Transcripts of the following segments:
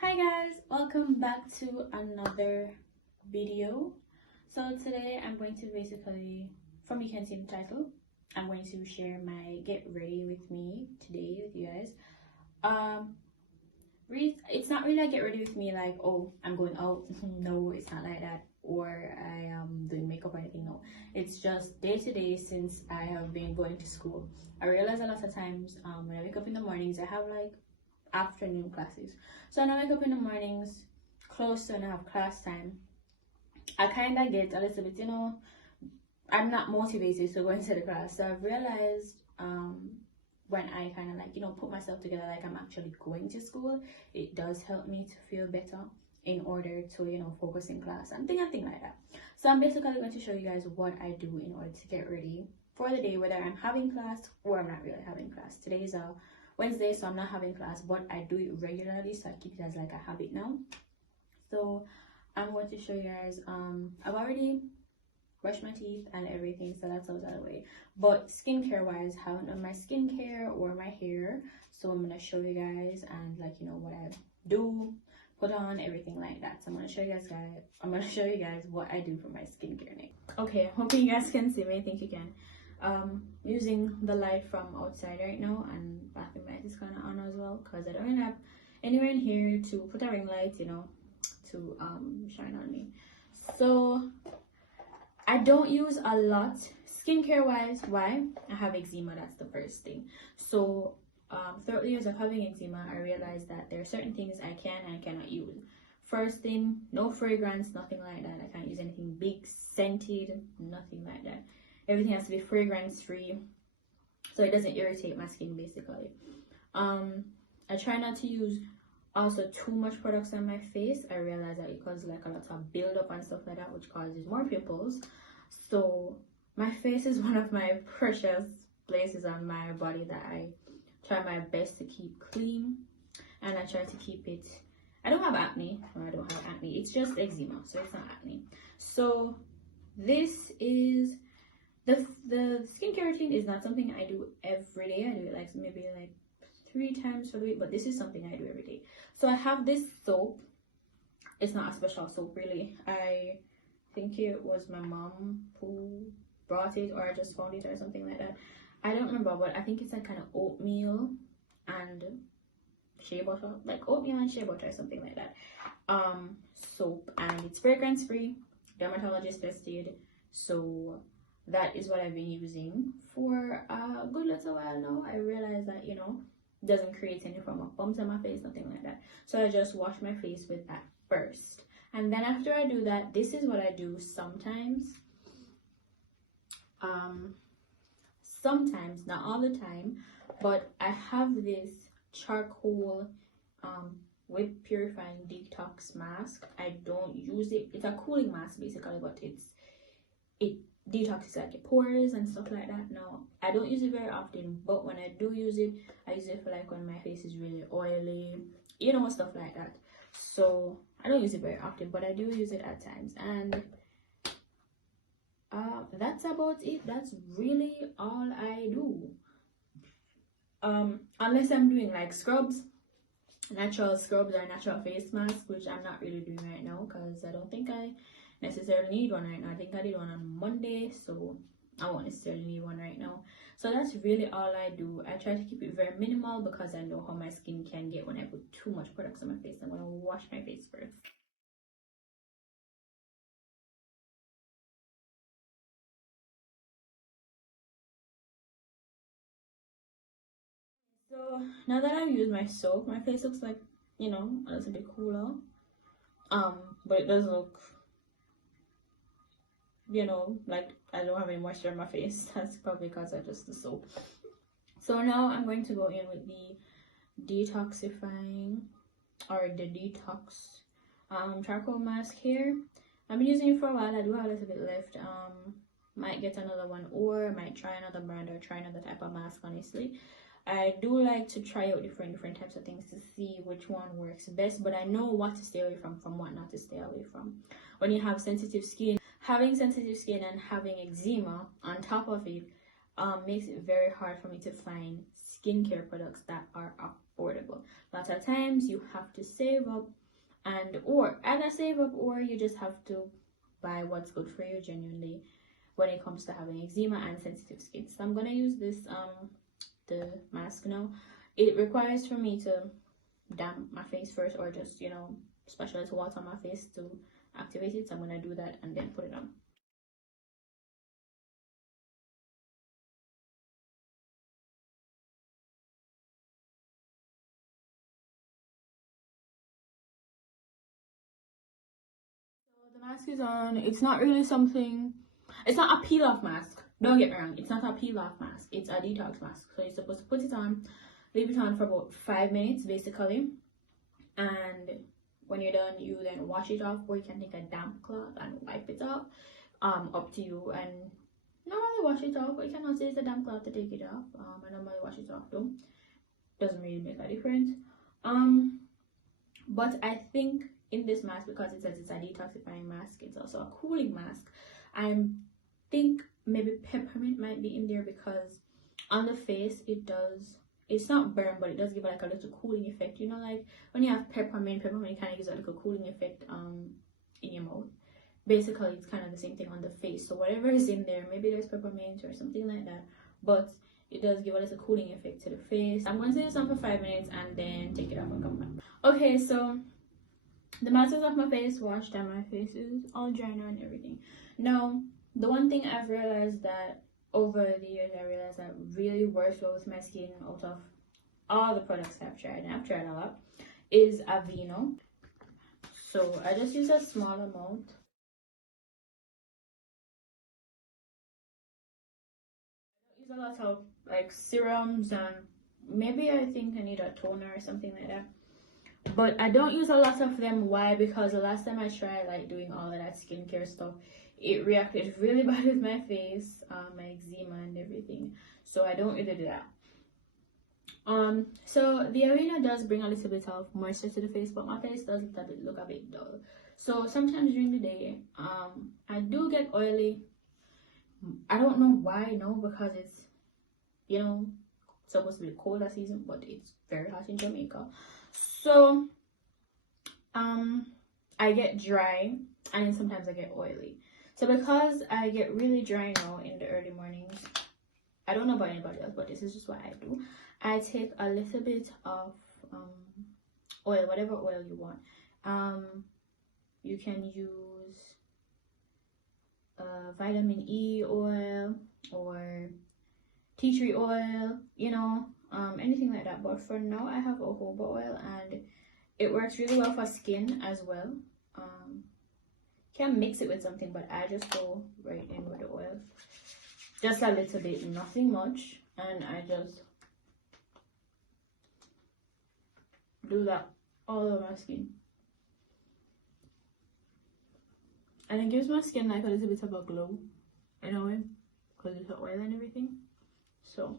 Hi guys, welcome back to another video. So today I'm going to basically, from you can see the title, I'm going to share my get ready with me today with you guys. It's not really a get ready with me like, oh, I'm going out. No, it's not like that, or I am doing makeup or anything. No, it's just day to day since I have been going to school. I realize a lot of times when I wake up in the mornings I have like afternoon classes. So when I wake up in the mornings, close to when I have class time, I kind of get a little bit, I'm not motivated to go into the class. So I've realized when I kind of like, put myself together like I'm actually going to school, it does help me to feel better in order to, focus in class and thing like that. So I'm basically going to show you guys what I do in order to get ready for the day, whether I'm having class or I'm not really having class. Today is a Wednesday, so I'm not having class, but I do it regularly, so I keep it as like a habit now. So I'm going to show you guys, I've already brushed my teeth and everything, so that's out of the way. But skincare wise, haven't done my skincare or my hair, so I'm gonna show you guys and what I do, put on, everything like that. So I'm gonna show you guys what I do for my skincare next. Okay, hoping you guys can see me. I think you can. Using the light from outside right now, and bathroom light is kind of on as well because I don't really have anywhere in here to put a ring light, to shine on me. So I don't use a lot skincare wise. Why? I have eczema. That's the first thing. So throughout the years of having eczema, I realized that there are certain things I can and cannot use. First thing, no fragrance, nothing like that. I can't use anything big, scented, nothing like that. Everything has to be fragrance free, so it doesn't irritate my skin basically. I try not to use also too much products on my face. I realize that it causes like a lot of buildup and stuff like that, which causes more pimples. So my face is one of my precious places on my body that I try my best to keep clean, and I try to keep it. I don't have acne. No, I don't have acne. It's just eczema, so it's not acne. So this is the skincare routine is not something I do every day. I do it like maybe like 3 times for the week, but this is something I do every day. So I have this soap. It's not a special soap really. I think it was my mom who brought it, or I just found it or something like that. I don't remember, but I think it's like kind of oatmeal and shea butter, like oatmeal and shea butter or something like that. Soap, and it's fragrance free, dermatologist tested. So that is what I've been using for a good little while now. I realize that doesn't create any form of bumps on my face, nothing like that. So I just wash my face with that first, and then after I do that, this is what I do sometimes. Sometimes, not all the time, but I have this charcoal whip purifying detox mask. I don't use it. It's a cooling mask basically, but it detoxes like your pores and stuff like that. Now I don't use it very often, but when I do use it, I use it for like when my face is really oily, stuff like that. So I don't use it very often, but I do use it at times, and that's about it. That's really all I do, unless I'm doing like scrubs, natural scrubs or natural face masks, which I'm not really doing right now because I don't think I necessarily need one right now. I think I did one on Monday, so I won't necessarily need one right now. So that's really all I do. I try to keep it very minimal because I know how my skin can get when I put too much products on my face. I'm gonna wash my face first. So now that I've used my soap, my face looks like, a little bit cooler. But it does look, like I don't have any moisture in my face. That's probably because I just the soap. So now I'm going to go in with the detoxifying or the detox charcoal mask here. I've been using it for a while. I do have a little bit left. Might get another one, or might try another brand or try another type of mask. Honestly, I do like to try out different types of things to see which one works best, but I know what to stay away from what not to stay away from. When you have sensitive skin, having sensitive skin and having eczema on top of it, makes it very hard for me to find skincare products that are affordable. A lot of times you have to save up, and or either save up or you just have to buy what's good for you genuinely when it comes to having eczema and sensitive skin. So I'm gonna use this the mask now. It requires for me to damp my face first, or just, you know, specialize water on my face to activate it. So I'm gonna do that and then put it on. So the mask is on. It's not really something, it's not a peel off mask, don't get me wrong, it's not a peel off mask, it's a detox mask. So you're supposed to put it on, leave it on for about 5 minutes basically, and when you're done you then wash it off, or you can take a damp cloth and wipe it off, up to you. And normally wash it off, but you cannot say it's a damp cloth to take it off. I normally wash it off though, doesn't really make a difference. But I think in this mask, because it says it's a detoxifying mask, it's also a cooling mask. I think maybe peppermint might be in there, because on the face it's not burn, but it does give like a little cooling effect. You know, like when you have peppermint kind of gives a little cooling effect in your mouth. Basically it's kind of the same thing on the face. So whatever is in there, maybe there's peppermint or something like that, but it does give a little cooling effect to the face. I'm going to use on for 5 minutes and then take it off and come back. Okay, so the mask is off my face, washed, and my face is all dry now and everything. Now, the one thing I've realized that over the years, I realized that really works well with my skin out of all the products I've tried, and I've tried a lot, is Aveeno. So I just use a small amount. I don't use a lot of like serums, and maybe I think I need a toner or something like that. But I don't use a lot of them. Why? Because the last time I tried like doing all of that skincare stuff, it reacted really bad with my face, my eczema and everything. So I don't really do that. So the Aveeno does bring a little bit of moisture to the face, but my face does look a bit dull. So sometimes during the day, I do get oily. I don't know why, no, because it's, you know, supposed to be the colder season, but it's very hot in Jamaica. So I get dry, and then sometimes I get oily. So because I get really dry now in the early mornings, I don't know about anybody else, but this is just what I do. I take a little bit of oil, whatever oil you want. You can use vitamin E oil or tea tree oil, you know, anything like that. But for now I have jojoba oil, and it works really well for skin as well. Can mix it with something, but I just go right in with the oil, just a little bit, nothing much, and I just do that all over my skin, and it gives my skin like a little bit of a glow in a way, because it's the oil and everything. So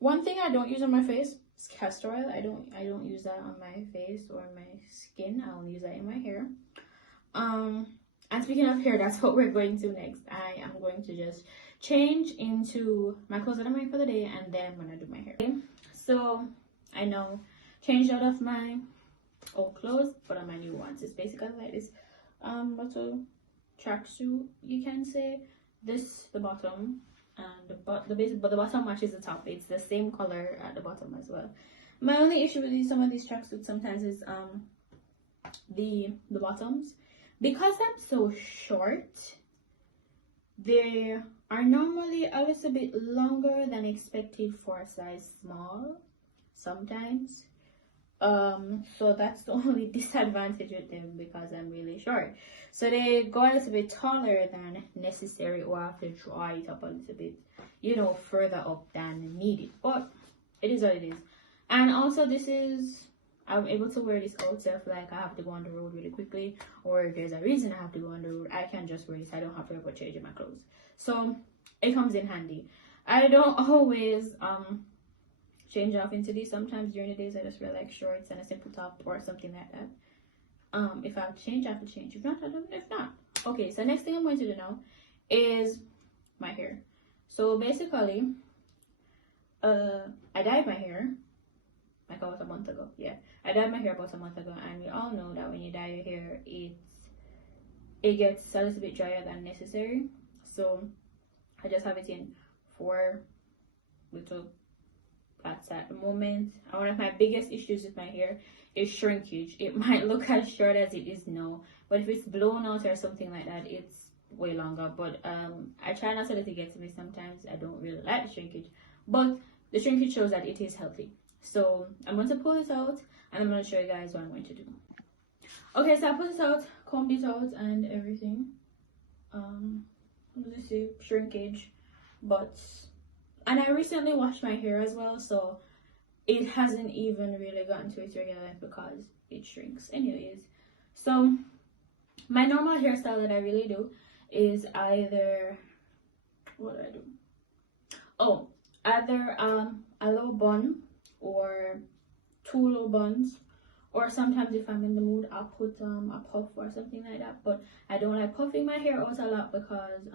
one thing I don't use on my face is castor oil. I don't use that on my face or my skin. I only use that in my hair. And speaking of hair, that's what we're going to next. I am going to just change into my clothes that I'm wearing for the day, and then I'm gonna do my hair. So I now changed out of my old clothes, put on my new ones. It's basically like this little tracksuit, you can say. This the bottom, and the bottom matches the top. It's the same color at the bottom as well. My only issue with some of these tracksuits sometimes is the bottoms, because I'm so short. They are normally a little bit longer than expected for a size small sometimes. So that's the only disadvantage with them, because I'm really short. So they go a little bit taller than necessary, or I have to draw it up a little bit, you know, further up than needed. But it is what it is. And also I'm able to wear this out if like I have to go on the road really quickly, or if there's a reason I have to go on the road, I can just wear this. I don't have to ever change my clothes. So it comes in handy. I don't always change off into these. Sometimes during the days I just wear like shorts and a simple top or something like that. If I have to change, I have to change. If not, I don't. If not, okay. So next thing I'm going to do now is my hair. So basically, I dyed my hair like about a month ago. Yeah, I dyed my hair about a month ago, and we all know that when you dye your hair, it gets a little bit drier than necessary. So I just have it in 4 little plaits at the moment. And one of my biggest issues with my hair is shrinkage. It might look as short as it is now, but if it's blown out or something like that, it's way longer. But I try not to let it get to me. Sometimes I don't really like the shrinkage, but the shrinkage shows that it is healthy. So I'm going to pull it out, and I'm going to show you guys what I'm going to do. Okay, so I pulled it out, combed it out and everything. Let me see, shrinkage, and I recently washed my hair as well, so it hasn't even really gotten to its regular length because it shrinks anyways. So my normal hairstyle that I really do is either, what do I do? Oh, either a low bun or 2 low buns, or sometimes if I'm in the mood I'll put a puff or something like that. But I don't like puffing my hair out a lot because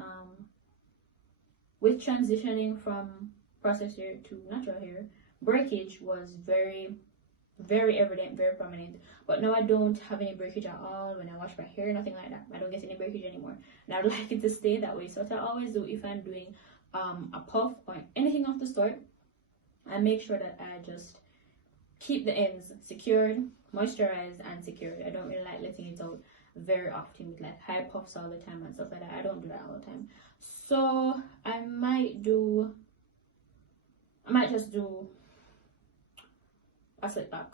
with transitioning from processed hair to natural hair, breakage was very evident, very prominent. But now I don't have any breakage at all when I wash my hair, nothing like that. I don't get any breakage anymore, and I'd like it to stay that way. So what I always do if I'm doing a puff or anything of the sort, I make sure that I just keep the ends secured, moisturized and secured. I don't really like letting it out very often with like high puffs all the time and stuff like that. I don't do that all the time. So I might just do a slit back.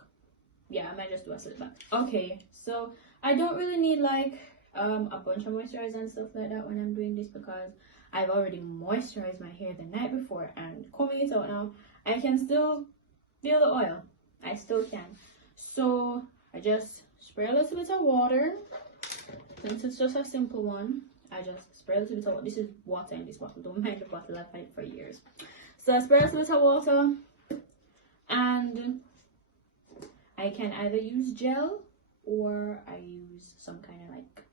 Yeah, I might just do a slit back. Okay, so I don't really need like a bunch of moisturizer and stuff like that when I'm doing this, because I've already moisturized my hair the night before, and combing it out now, I can still feel the oil. I still can. So I just spray a little bit of water. Since it's just a simple one, I just spray a little bit of water. This is water in this bottle. Don't mind the bottle, I've had it for years. So I spray a little bit of water, and I can either use gel or I use some kind of like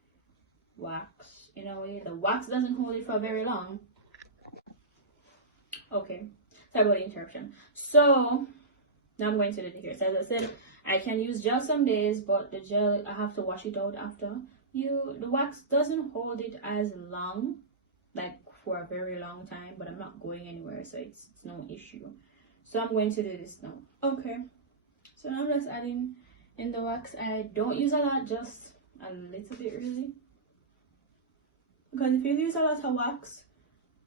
wax in a way. The wax doesn't hold it for very long. Okay, sorry about the interruption. So now I'm going to do the hair. So as I said, I can use gel some days, but the gel, I have to wash it out after. The wax doesn't hold it as long, like for a very long time, but I'm not going anywhere, so it's no issue. So I'm going to do this now. Okay, so now I'm just adding in the wax. I don't use a lot, just a little bit really, because if you use a lot of wax,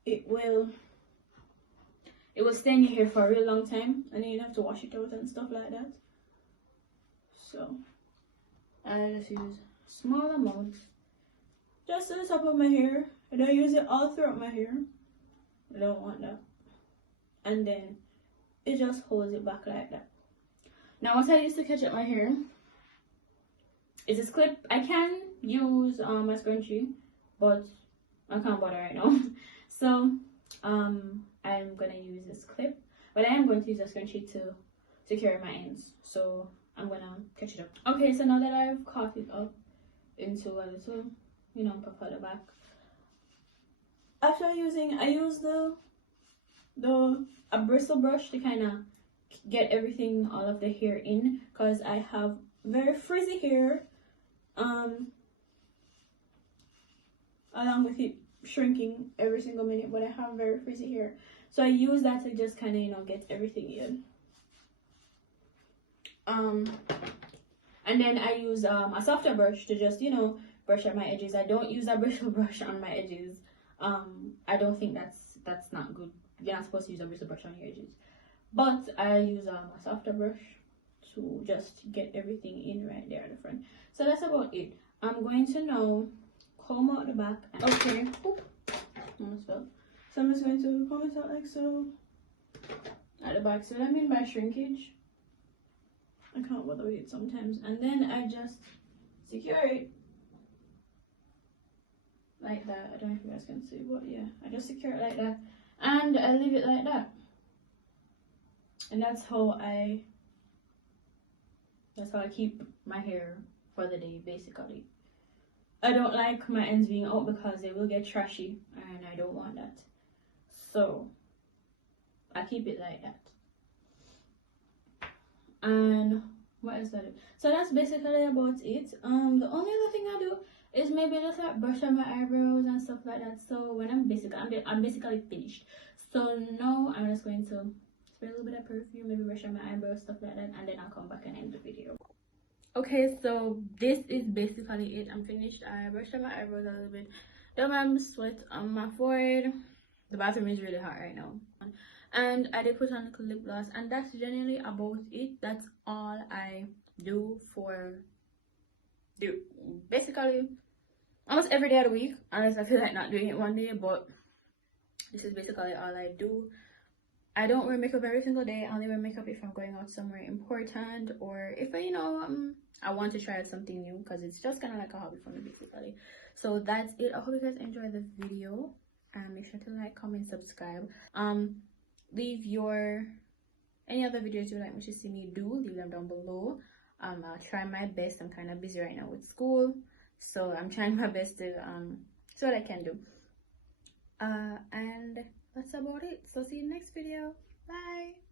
it will stay in your hair for a really long time, and then you have to wash it out and stuff like that. So I just use small amounts just to the top of my hair. I don't use it all throughout my hair. I don't want that. And then it just holds it back like that. Now what I use to catch up my hair is this clip. I can use a scrunchie, but I can't bother right now. So I'm gonna use this clip, but I am going to use a scrunchie to secure my ends. So I'm gonna catch it up. Okay, so now that I've caught it up into a little, puff at the back, after I use a bristle brush to kind of get everything, all of the hair in, because I have very frizzy hair, along with it shrinking every single minute, but I have very frizzy hair, so I use that to just kind of get everything in. And then I use a softer brush to just brush out my edges. I don't use a bristle brush on my edges. I don't think that's not good. You're not supposed to use a bristle brush on your edges, but I use a softer brush to just get everything in right there at the front. So that's about it. I'm going to now comb out the back. Okay, almost fell. So I'm just going to comb it out like so at the back. So what I mean by shrinkage, I can't bother with it sometimes, and then I just secure it like that. I don't know if you guys can see, but yeah, I just secure it like that, and I leave it like that. And that's how I keep my hair for the day, basically. I don't like my ends being out because they will get trashy, and I don't want that. So I keep it like that. And what else do I do? So that's basically about it. The only other thing I do is maybe just like brush on my eyebrows and stuff like that. So when I'm basically finished. So now I'm just going to spray a little bit of perfume, maybe brush on my eyebrows, stuff like that, and then I'll come back and end the video. Okay, so this is basically it. I'm finished. I brushed on my eyebrows a little bit. Don't mind sweat on my forehead. The bathroom is really hot right now. And I did put on a lip gloss, and that's generally about it. That's all I do basically almost every day of the week, unless I feel like not doing it one day. But this is basically all I do. I don't wear makeup every single day. I only wear makeup if I'm going out somewhere important, or if I I want to try out something new, because it's just kind of like a hobby for me basically. So that's it. I hope you guys enjoyed the video, and make sure to like, comment, subscribe. Leave your any other videos you'd like me to see me do, leave them down below. I'll try my best. I'm kind of busy right now with school, so I'm trying my best to see what I can do. And that's about it. So see you next video. Bye.